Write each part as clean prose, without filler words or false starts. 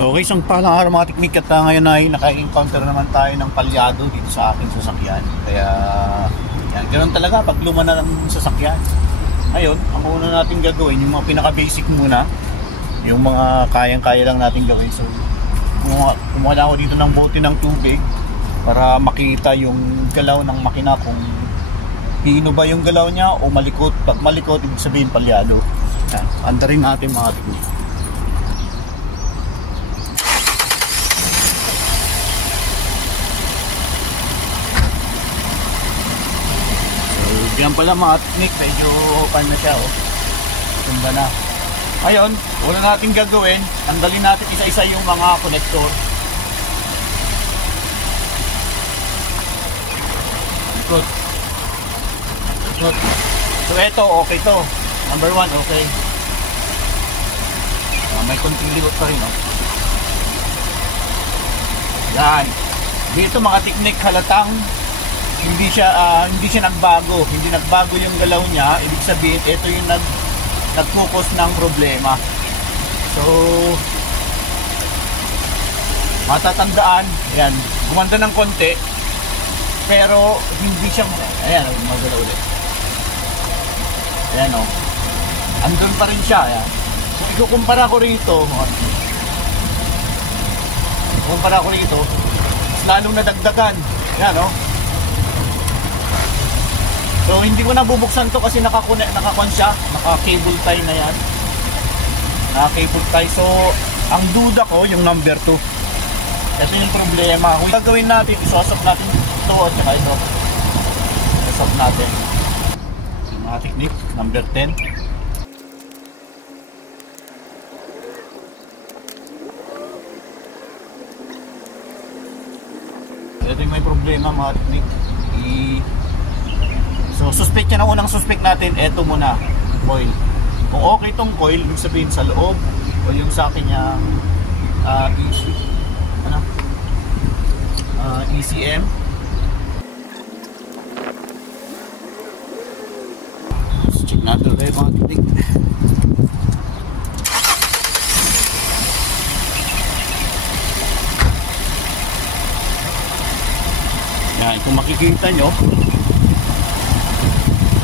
Okay, isang palang araw mga teknik at ngayon ay naka-encounter naman tayo ng palyado dito sa ating sasakyan. Kaya yan, ganoon talaga pag luma na ng sasakyan. Ngayon, ang una natin gagawin, yung mga pinaka-basic muna, yung mga kayang-kaya lang natin gawin. So, kumuha na ako dito ng bote ng tubig para makita yung galaw ng makina kung hino ba yung galaw niya o malikot. Pag malikot, ibig sabihin palyado. Yan, andarin natin mga teknik. Yan pala mga teknik, medyo pan na siya, oh. Tumba na. Ngayon, una natin gagawin, tanggalin natin isa-isa yung mga connector. Good. Good. So ito, okay to. Number 1, okay. May konting likot pa rin, oh. Yan. Dito mga teknik, halatang hindi siya nagbago. Hindi nagbago yung galaw niya. Ibig sabihin, ito yung nag-focus ng problema. So, matatandaan, ayan, gumanda ng konti, pero hindi siya, ayan, magalaw ulit. Ayan, o. Andun pa rin siya, ayan. So, ikukumpara ko rito, mas lalong nadagdagan. Ayan, o. So hindi ko na bubuksan to kasi naka-cable tie na yan. Naka-cable tie. So ang duda ko yung number 2. Ito yung problema. Kung gagawin natin, isosok natin ito at saka ito. Isosok natin. Yung mga technique, number 10. Ito yung may problema mga technique. So, suspect yan ang unang suspect natin. Eto muna, coil. Kung okay tong coil, ibig sabihin sa loob o yung sa akin yung ECM. Let's check natin ulit mga titik. Yan, kung makikita nyo,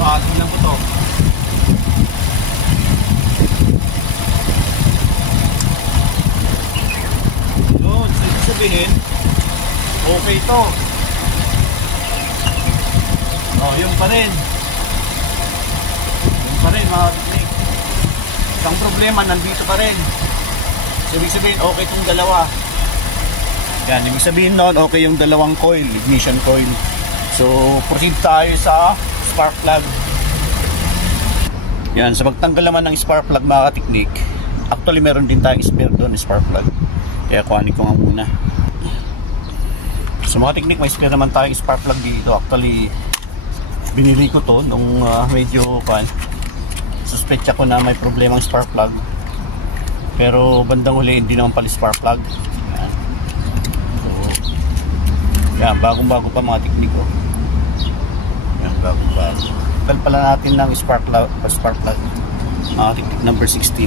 atin lang po to. Yun, so ibig sabihin okay to. Yun pa rin mga teknik. Isang problema nandito pa rin. So ibig sabihin okay tong dalawa. Yan, ibig sabihin nun okay yung dalawang coil, ignition coil. So proceed tayo sa spark plug. Yan, sa pagtanggal naman ng spark plug mga teknik, actually meron din tayong spare doon, spark plug. Kaya kuhanin ko nga muna. So mga teknik, may spare naman tayong spark plug dito. Actually, binili ko to nung medyo suspect ko na may problema ang spark plug. Pero bandang huli, hindi naman pala spark plug. Yan. So, yan, bagong-bago pa mga teknik ko. Yan, bagong-bago. Tal pala natin ng spark plug, technique number 16.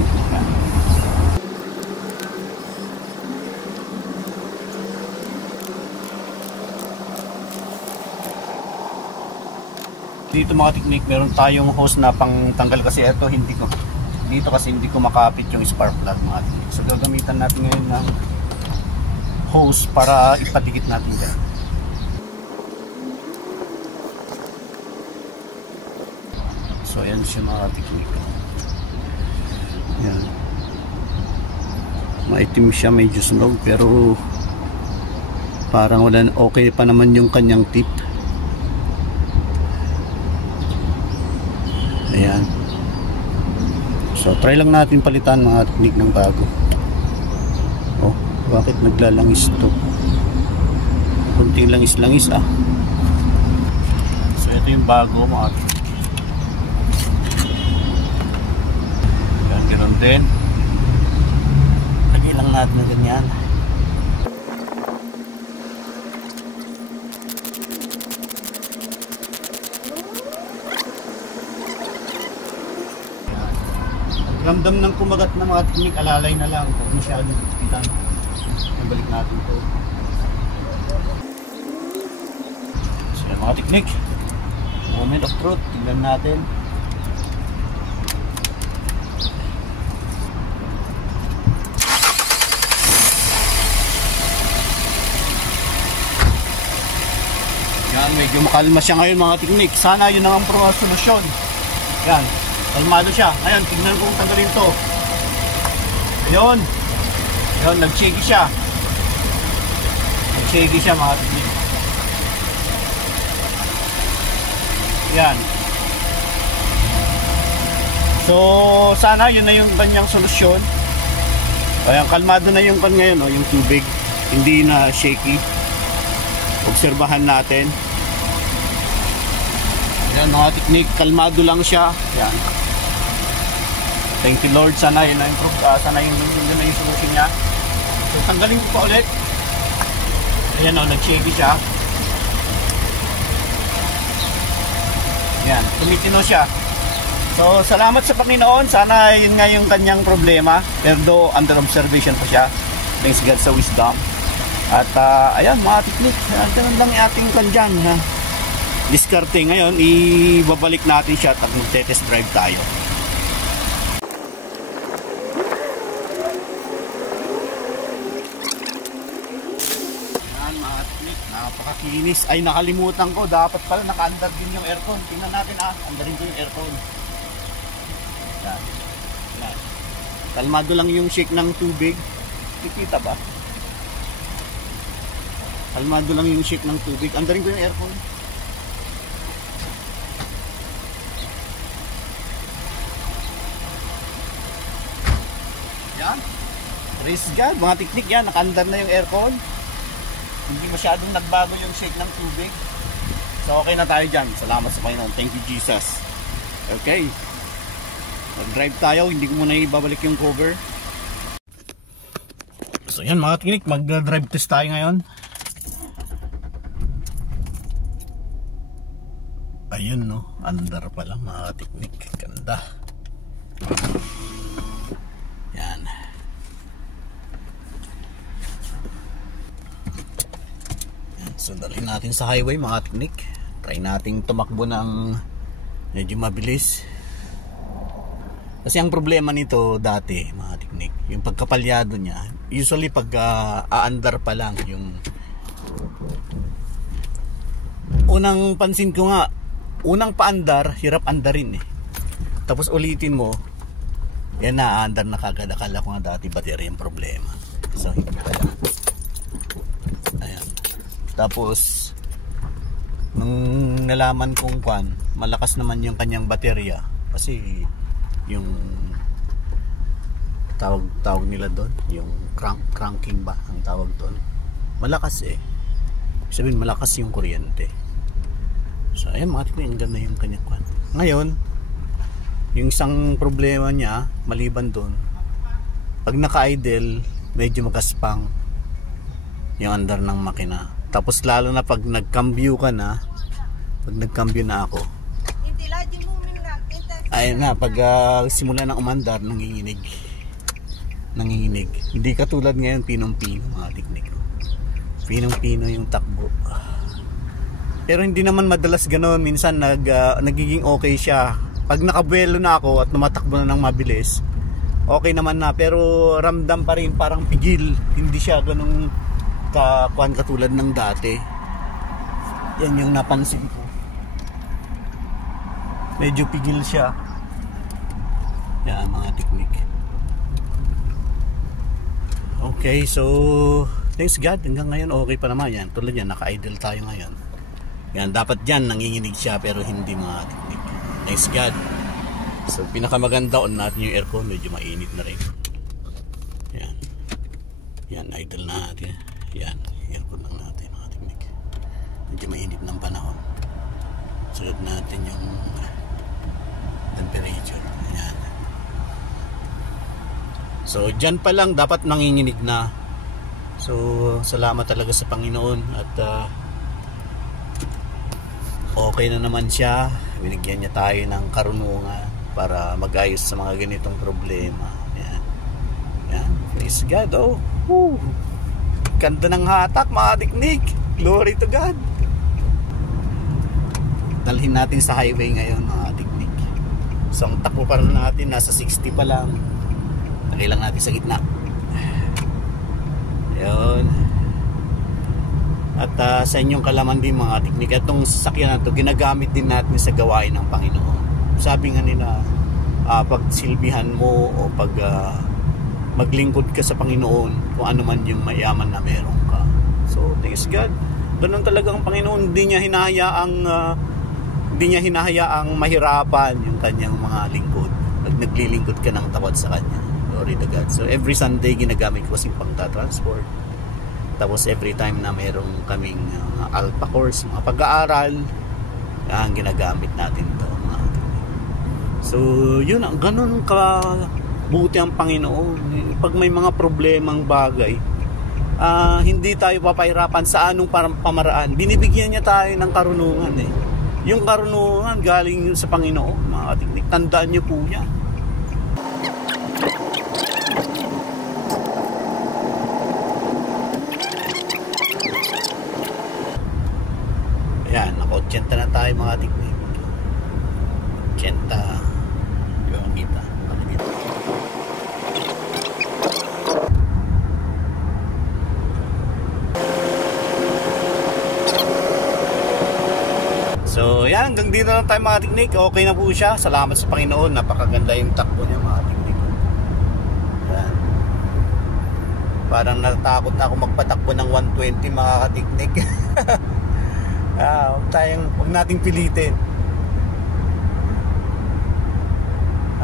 Dito mga technique, meron tayong hose na pang tanggal kasi ito hindi ko makapit yung spark plug mga technique. So gagamitan natin ngayon ng hose para ipadikit natin dyan. So ayan siya mga teknik. Ayan. Maitim siya, medyo sunog, pero parang okay pa naman yung kanyang tip. Ayan. So try lang natin palitan mga teknik ng bago. Oh, bakit naglalangis to? Kunting langis-langis ah. So ito yung bago mga teknik. Ganoon din. Lagay lang natin na ganyan. Ramdam ng kumagat na mga teknik, alalay na lang. Huwag masyadong pitan. Balik natin to. So yan mga teknik, moment of truth, tingnan natin. Yan, medyo makalma siya ngayon mga teknik. Sana yun ang solusyon. Yan, kalmado siya. Ngayon, tingnan kung tanggalin to. Ayun. Ayun, nag-shaky siya. Nag-shaky siya mga teknik. Yan. So, sana yun na yung kanyang solusyon. Ayan, kalmado na yung kan ngayon, yung tubig. Hindi na shaky. Obserbahan natin. Ayan mga teknik, kalmado lang siya. Ayan. Thank you Lord, sana yun na improve, sana yun na yung solution niya. So tanggalin ko pa ulit. Ayan o, nag-shaky siya. Ayan, tumitino siya. So salamat sa Panginoon, sana yun nga yung kanyang problema. Pero under observation pa siya. Thanks God sa wisdom. At ayan mga teknik, ganun lang yung ating kandyan ha. Diskarte ngayon, ibabalik natin siya at magte-test drive tayo. Ayan mga teknik, napakakinis. Ay nakalimutan ko, dapat pala naka-under din yung aircon. Tingnan natin underin ko yung aircon. Ayan. Ayan. Kalmado lang yung shake ng tubig. Kikita ba? Kalmado lang yung shake ng tubig. Andarin ko yung aircon. Yan. Praise God. Mga teknik yan. Naka-andar na yung aircon. Hindi masyadong nagbago yung shake ng tubig. So okay na tayo dyan. Salamat sa Panginoon. Thank you Jesus. Okay. Mag-drive tayo. Hindi ko muna ibabalik yung cover. So yan mga teknik. Mag-drive test tayo ngayon. Ayun no, andar pa lang mga teknik. Ganda. Yan. So dalhin natin sa highway mga teknik. Try nating tumakbo ng medyo mabilis. Kasi ang problema nito dati mga teknik, yung pagkapalyado niya, usually pag aandar pa lang yung unang pansin ko nga, unang paandar, hirap andarin eh. Tapos ulitin mo, yan na, aandar na kagad. Akala ko nga dati battery yung problema. So hindi pala. Ayan. Tapos nung nalaman kong malakas naman yung kanyang baterya. Kasi yung tawag nila doon, yung cranking ba ang tawag doon. Malakas eh. Sabihin malakas yung kuryente. So ayan mga teknik, ganda yung kanyang kwan. Ngayon, yung isang problema niya, maliban doon, pag naka-idle, medyo magaspang yung andar ng makina. Tapos lalo na pag nagcambio ka na, pag nagcambio na ako, ayun na, pag simula ng umandar, nanginginig. Hindi katulad ngayon, pinong-pino mga teknik. Pinong-pino yung takbo. Pero hindi naman madalas ganoon. Minsan nagiging okay siya. Pag nakabuelo na ako at tumatakbo na ng mabilis, okay naman na. Pero ramdam pa rin parang pigil. Hindi siya ganung katulad ng dati. Yan yung napansin ko. Medyo pigil siya. Yan mga teknik. Okay, so thanks God. Hanggang ngayon okay pa naman yan. Tulad yan, naka-idle tayo ngayon. Yan, dapat dyan nanginginig siya pero hindi mga teknik. Thanks God. So pinakamaganda on natin yung aircon, medyo mainit na rin. Yan. Yan, idle na natin. Yan, aircon lang natin mga teknik. Medyo mainit ng panahon. Sunod natin yung temperature. Yan. So dyan pa lang dapat nanginginig na. So salamat talaga sa Panginoon at okay na naman siya. Binigyan niya tayo ng karunungan para mag-ayos sa mga ganitong problema. Yan. Yan. Praise God. Oh. Woo. Ganda ng hatak mga teknik. Glory to God. Dalhin natin sa highway ngayon mga teknik. So ang takbo pa rin natin nasa 60 pa lang. Lagay lang natin sa gitna. Ayun. At sa inyong kalaman din mga teknik, itong sasakyan na ito ginagamit din natin sa gawain ng Panginoon. Sabi nga nila, pag silbihan mo o pag maglingkod ka sa Panginoon, kung ano man yung mayaman na meron ka. So thanks God. Ganun talaga ang Panginoon. Hindi niya hinahayaang mahirapan yung kanyang mga lingkod pag naglilingkod ka ng tawad sa kanya. Glory to God. So every Sunday ginagamit ko kasing pang-transport. Tapos every time na merong kaming alpha course, mga pag-aaral, ang ginagamit natin to mga teknik. So yun, ganun ka buti ang Panginoon. Pag may mga problemang bagay, hindi tayo papahirapan sa anong pamaraan. Binibigyan niya tayo ng karunungan eh. Yung karunungan galing sa Panginoon mga teknik. Tandaan niyo po yan. Ayan, naka-80 na tayo mga teknik. 80. Di ba makita? So, yan. Hanggang dito na tayo mga teknik. Okay na po siya. Salamat sa Panginoon. Napakaganda yung takbo niya mga teknik. Yan. Parang natakot na ako magpatakbo ng 120 mga kateknik. Huwag nating pilitin.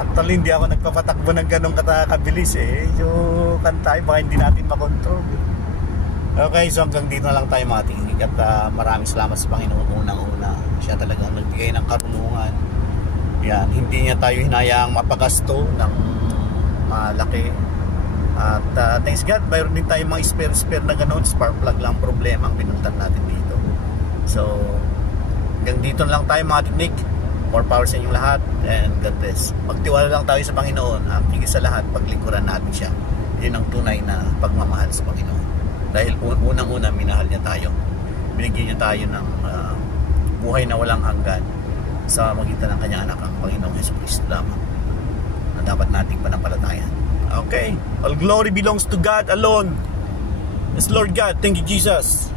Actually hindi ako nagpapatakbo ng ganong kabilis eh. Yung kantay baka hindi natin makontrol. Okay, so hanggang dito na lang tayo mga teknik. At maraming salamat sa Panginoon unang-una. Siya talagang nagbigay ng karunungan. Yan, hindi niya tayo hinayaang mapagasto ng malaki. At thanks God, mayroon din tayo mga spare na gano'n. Spark plug lang problema ang pinuntan natin dito. So, hanggang dito na lang tayo mga teknik. More power sa inyong lahat and God bless. Magtiwala lang tayo sa Panginoon. Ang higit sa lahat, paglingkuran natin siya. Yun ang tunay na pagmamahal sa Panginoon. Dahil unang-una, minahal niya tayo. Binigyan niya tayo ng buhay na walang hanggan sa magitan ng kanyang anak, ang Panginoong Jesucristo lamang, na dapat nating panampalatayan. Okay, all glory belongs to God alone. Yes, Lord God, thank you Jesus.